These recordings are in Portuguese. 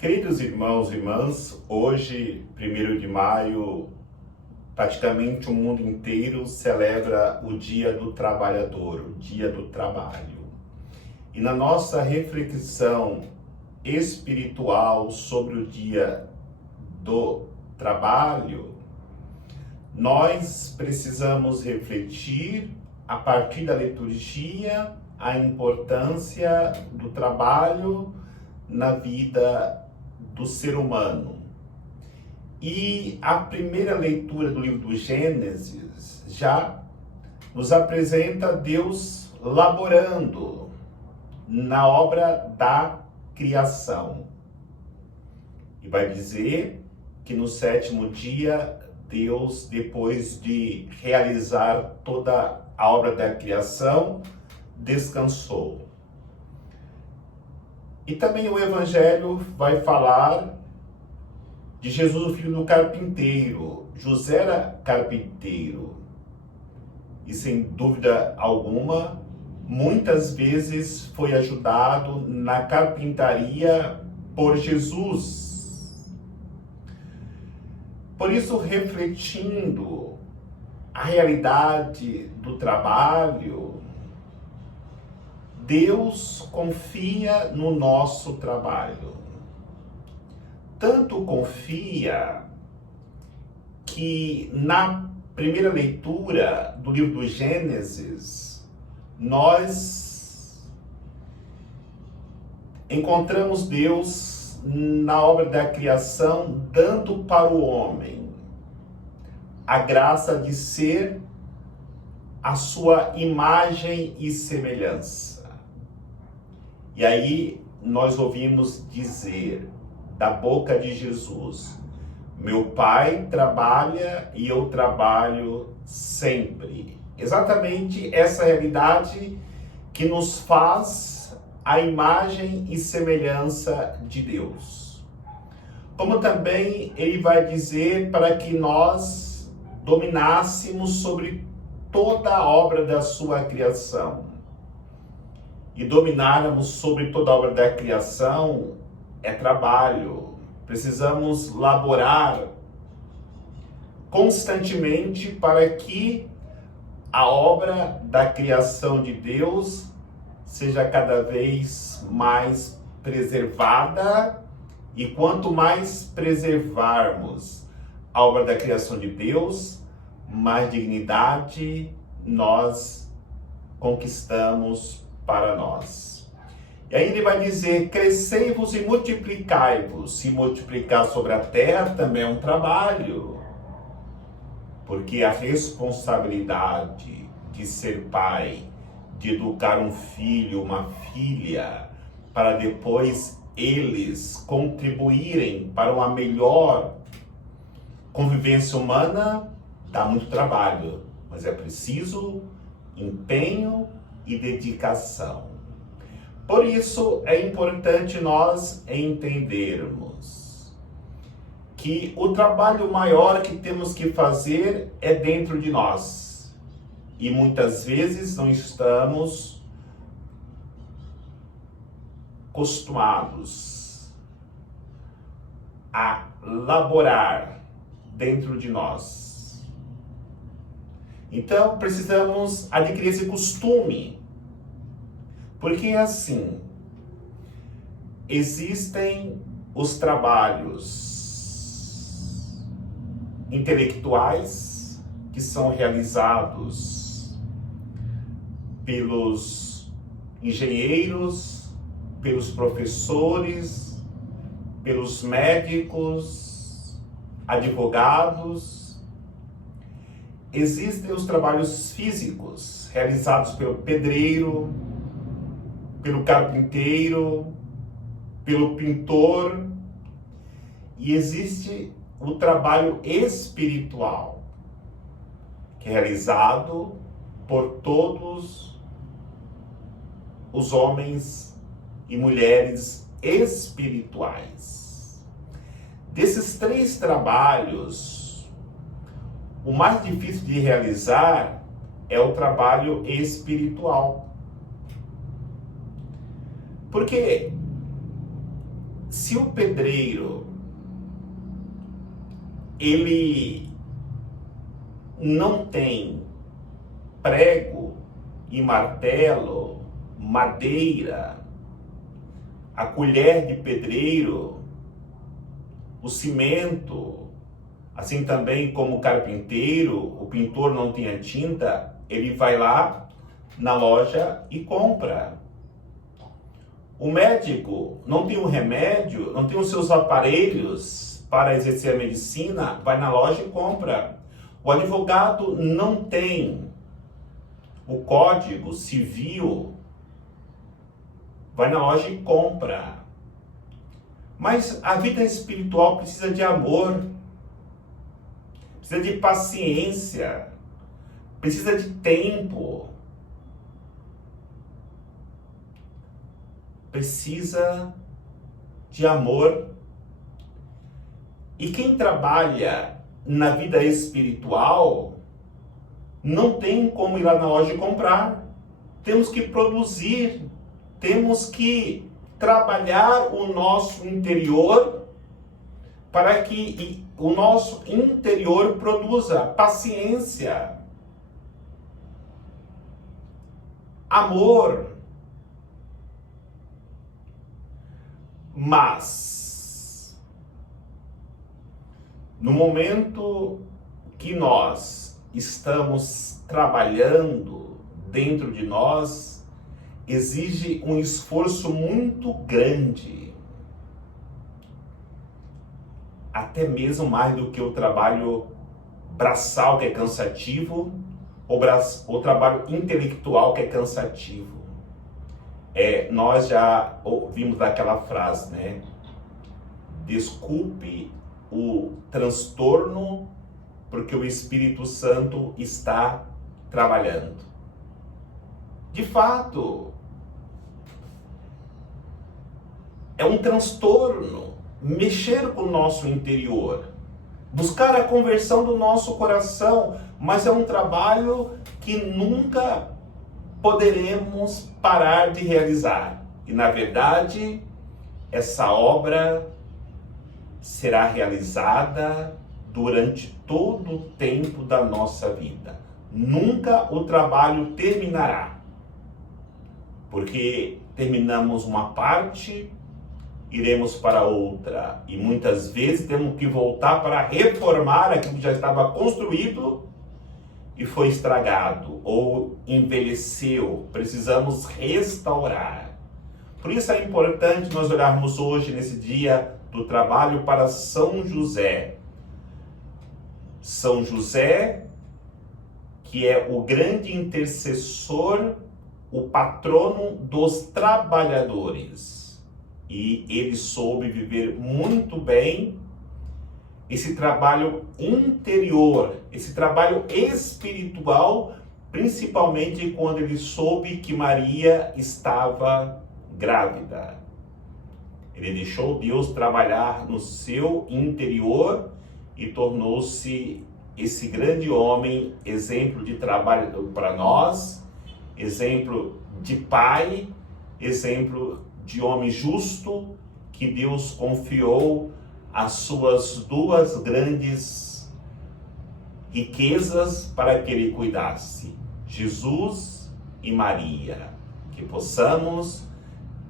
Queridos irmãos e irmãs, hoje, 1º de maio, praticamente o mundo inteiro celebra o Dia do Trabalhador, o Dia do Trabalho. E na nossa reflexão espiritual sobre o Dia do Trabalho, nós precisamos refletir, a partir da liturgia, a importância do trabalho na vida do ser humano. E a primeira leitura do livro do Gênesis já nos apresenta Deus laborando na obra da criação. E vai dizer que no 7º dia, Deus, depois de realizar toda a obra da criação, descansou. E também o Evangelho vai falar de Jesus, o filho do carpinteiro. José era carpinteiro. E sem dúvida alguma, muitas vezes foi ajudado na carpintaria por Jesus. Por isso, refletindo a realidade do trabalho, Deus confia no nosso trabalho. Tanto confia que na primeira leitura do livro do Gênesis, nós encontramos Deus na obra da criação, dando para o homem a graça de ser a sua imagem e semelhança. E aí nós ouvimos dizer da boca de Jesus: meu Pai trabalha e eu trabalho sempre. Exatamente essa realidade que nos faz a imagem e semelhança de Deus. Como também ele vai dizer para que nós dominássemos sobre toda a obra da sua criação. E dominarmos sobre toda a obra da criação é trabalho. Precisamos laborar constantemente para que a obra da criação de Deus seja cada vez mais preservada. E quanto mais preservarmos a obra da criação de Deus, mais dignidade nós conquistamos para nós. E aí ele vai dizer: crescei-vos e multiplicai-vos. Se multiplicar sobre a terra também é um trabalho, porque a responsabilidade de ser pai, de educar um filho, uma filha, para depois eles contribuírem para uma melhor convivência humana, dá muito trabalho, mas é preciso empenho e dedicação. Por isso é importante nós entendermos que o trabalho maior que temos que fazer é dentro de nós. E muitas vezes não estamos acostumados a laborar dentro de nós. Então, precisamos adquirir esse costume. Porque é assim, existem os trabalhos intelectuais que são realizados pelos engenheiros, pelos professores, pelos médicos, advogados. Existem os trabalhos físicos realizados pelo pedreiro, pelo carpinteiro, pelo pintor. E existe o trabalho espiritual, que é realizado por todos os homens e mulheres espirituais. Desses 3 trabalhos, o mais difícil de realizar é o trabalho espiritual. Porque se o pedreiro ele não tem prego e martelo, madeira, a colher de pedreiro, o cimento, assim também como o carpinteiro, o pintor não tem a tinta, ele vai lá na loja e compra. O médico não tem um remédio, não tem os seus aparelhos para exercer a medicina, vai na loja e compra. O advogado não tem o código civil, vai na loja e compra. Mas a vida espiritual precisa de amor, precisa de paciência, precisa de tempo, precisa de amor. E quem trabalha na vida espiritual não tem como ir lá na loja e comprar. Temos que produzir, temos que trabalhar o nosso interior para que o nosso interior produza paciência, amor. Mas, no momento que nós estamos trabalhando dentro de nós, exige um esforço muito grande, até mesmo mais do que o trabalho braçal, que é cansativo, ou o trabalho intelectual, que é cansativo. Nós já ouvimos daquela frase, né? Desculpe o transtorno, porque o Espírito Santo está trabalhando. De fato, é um transtorno mexer com o nosso interior, buscar a conversão do nosso coração, mas é um trabalho que nunca poderemos parar de realizar. E na verdade, essa obra será realizada durante todo o tempo da nossa vida. Nunca o trabalho terminará, porque terminamos uma parte, iremos para outra, e muitas vezes temos que voltar para reformar aquilo que já estava construído e foi estragado ou envelheceu. Precisamos restaurar. Por isso é importante nós olharmos hoje, nesse dia do trabalho, para São José. São José, que é o grande intercessor, o patrono dos trabalhadores. E ele soube viver muito bem esse trabalho interior, esse trabalho espiritual, principalmente quando ele soube que Maria estava grávida. Ele deixou Deus trabalhar no seu interior e tornou-se esse grande homem, exemplo de trabalho para nós, exemplo de pai, exemplo de homem justo, que Deus confiou as suas duas grandes riquezas para que ele cuidasse, Jesus e Maria. Que possamos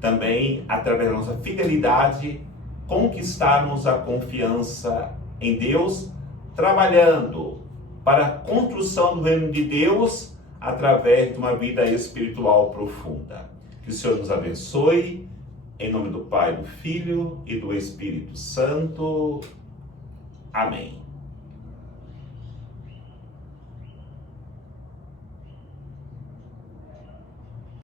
também, através da nossa fidelidade, conquistarmos a confiança em Deus, trabalhando para a construção do reino de Deus através de uma vida espiritual profunda. Que o Senhor nos abençoe, em nome do Pai, do Filho e do Espírito Santo. Amém.